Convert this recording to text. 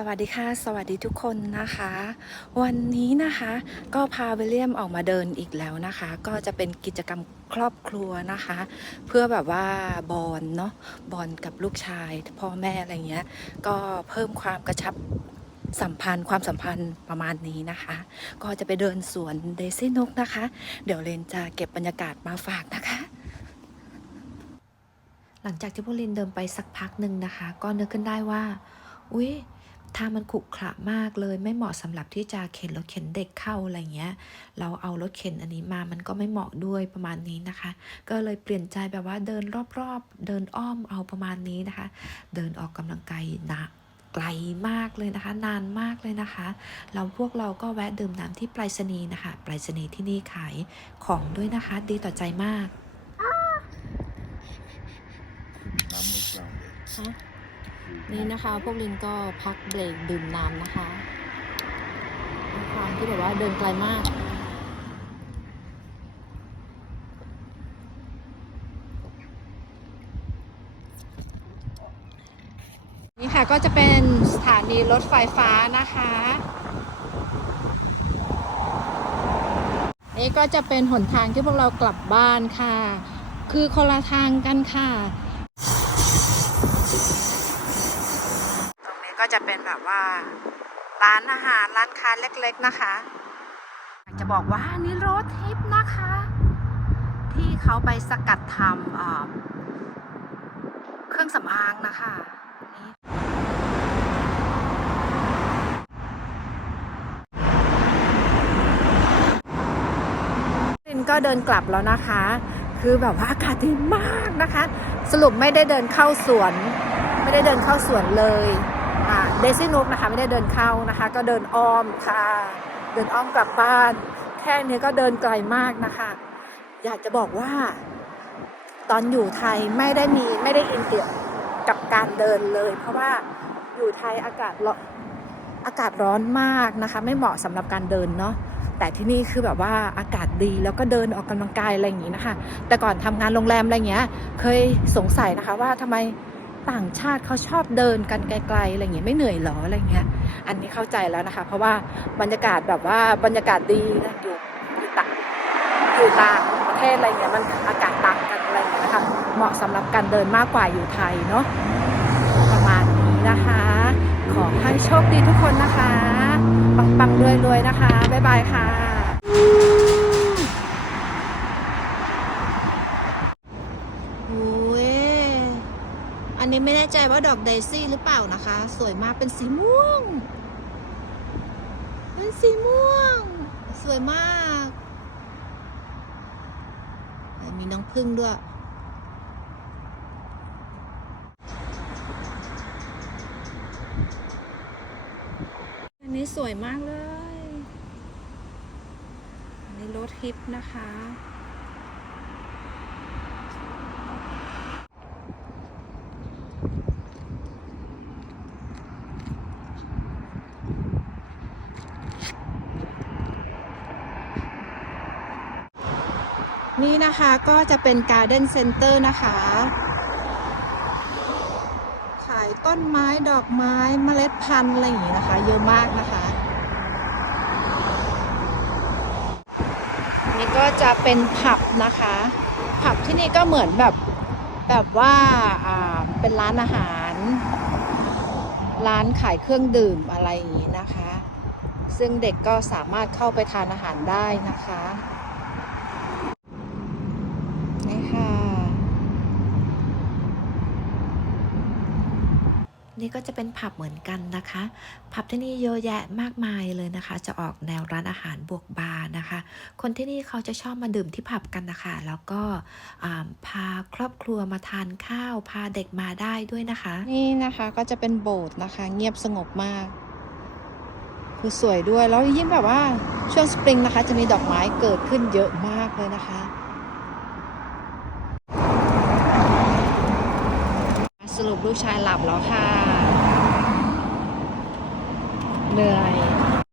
สวัสดีค่ะ สวัสดีทุกคนนะคะ วันนี้นะคะก็พาวิลเลียมออกมาเดินอีกแล้วนะคะ ก็จะเป็นกิจกรรมครอบครัวนะคะ เพื่อแบบว่าบอลเนาะบอลกับลูกชาย พ่อแม่อะไรเงี้ย ก็เพิ่มความกระชับสัมพันธ์ความสัมพันธ์ประมาณนี้นะคะ ก็จะไปเดินสวนเดซี่นกนะคะ เดี๋ยวเรนจะเก็บบรรยากาศมาฝากนะคะหลังจากที่พวกลินเดินไปสักพักหนึ่งนะคะ ก็นึกขึ้นได้ว่า อุ๊ย ทางมันขรุขระมากเลยไม่เหมาะสำหรับที่จะเข็นรถเข็นเด็กเข้าอะไรเงี้ย เราเอารถเข็นอันนี้มามันก็ไม่เหมาะด้วยประมาณนี้นะคะ ก็เลยเปลี่ยนใจแบบว่าเดินรอบๆ เดินอ้อมเอาประมาณนี้นะคะ เดินออกกำลังกายนะไกลมากเลยนะคะ นานมากเลยนะคะเราพวกเราก็แวะดื่มน้ำที่ไปรษณีย์นะคะไปรษณีย์ที่นี่ขายของด้วยนะคะ ดีต่อใจมากน้ำไม่กลาง นี่นะคะ พวกลินก็พักเบรกดื่มน้ำนะคะด้วยความที่แบบว่าเดินไกลมากนี่ค่ะก็จะเป็นสถานีรถไฟฟ้านะคะ นี่ก็จะเป็นหนทางที่พวกเรากลับบ้านค่ะ คือคนละทางกันค่ะ ตรงนี้ก็ จะเป็นแบบว่าร้านอาหารร้านค้าเล็กๆนะคะอยากจะบอกว่านี่รถทิปนะคะ ที่เขาไปสกัดทำเเครื่องสำอางนะคะนี่ลินก็เดินกลับแล้วนะคะ คือแบบว่าอากาศดีมากนะคะ สรุปไม่ได้เดินเข้าสวน ไม่ได้เดินเข้าสวนเลย เดซี่นุกนะคะไม่ได้เดินเข้านะคะ ก็เดินอ้อมค่ะ เดินอ้อมกลับบ้าน แค่นี้ก็เดินไกลมากนะคะ อยากจะบอกว่า ตอนอยู่ไทยไม่ได้มีไม่ได้อินเดียกับการเดินเลย เพราะว่าอยู่ไทยอากาศร้อนอากาศร้อนมากนะคะ ไม่เหมาะสำหรับการเดินเนาะแต่ที่นี่คือแบบว่าอากาศดีแล้วก็เดินออกกำลังกายอะไรอย่างนี้นะคะ แต่ก่อนทำงานโรงแรมอะไรเงี้ย เคยสงสัยนะคะว่าทำไม ต่างชาติเขาชอบเดินกันไกลๆอะไรเงี้ยไม่เหนื่อยหรออะไรเงี้ย อันนี้เข้าใจแล้วนะคะ เพราะว่าบรรยากาศแบบว่าบรรยากาศดีนะอยู่อยู่ต่างอยู่ต่างประเทศอะไรเงี้ยมันอากาศต่างกันอะไรเงี้ยนะคะเหมาะสำหรับการเดินมากกว่าอยู่ไทยเนาะประมาณนี้นะคะ ขอให้โชคดีทุกคนนะคะปังๆรวยๆนะคะบ๊ายบายค่ะ โอ้ย อั นนี้ไม่แน่ใจว่าดอกเดซี่หรือเปล่านะคะ สวยมากเป็นสีม่วง เป็นสีม่วง สวยมาก มีน้องพึ่งด้วยอันนี้สวยมากเลย อันนี้รถฮิปนะคะ นี่นะคะก็จะเป็น Garden Center นะคะ ขายต้นไม้ดอกไม้เมล็ดพันธุ์อะไรอย่างนี้นะคะ เยอะมากนะคะ นี่ก็จะเป็นผับนะคะ ผับที่นี่ก็เหมือนแบบแบบว่าอ่าเป็นร้านอาหาร ร้านขายเครื่องดื่มอะไรอย่างนี้นะคะ ซึ่งเด็กก็สามารถเข้าไปทานอาหารได้นะคะ นี่ค่ะ นี่ก็จะเป็นผับเหมือนกันนะคะ ผับที่นี่เยอะแยะมากมายเลยนะคะ จะออกแนวร้านอาหารบวกบาร์นะคะ คนที่นี่เขาจะชอบมาดื่มที่ผับกันนะคะ แล้วก็พาครอบครัวมาทานข้าว พาเด็กมาได้ด้วยนะคะ นี่นะคะก็จะเป็นโบสถ์นะคะ เงียบสงบมาก คือสวยด้วยแล้วยิ่งแบบว่าช่วงสปริงนะคะ จะมีดอกไม้เกิดขึ้นเยอะมากเลยนะคะ สรุปลูกชายหลับแล้วค่ะ เหนื่อย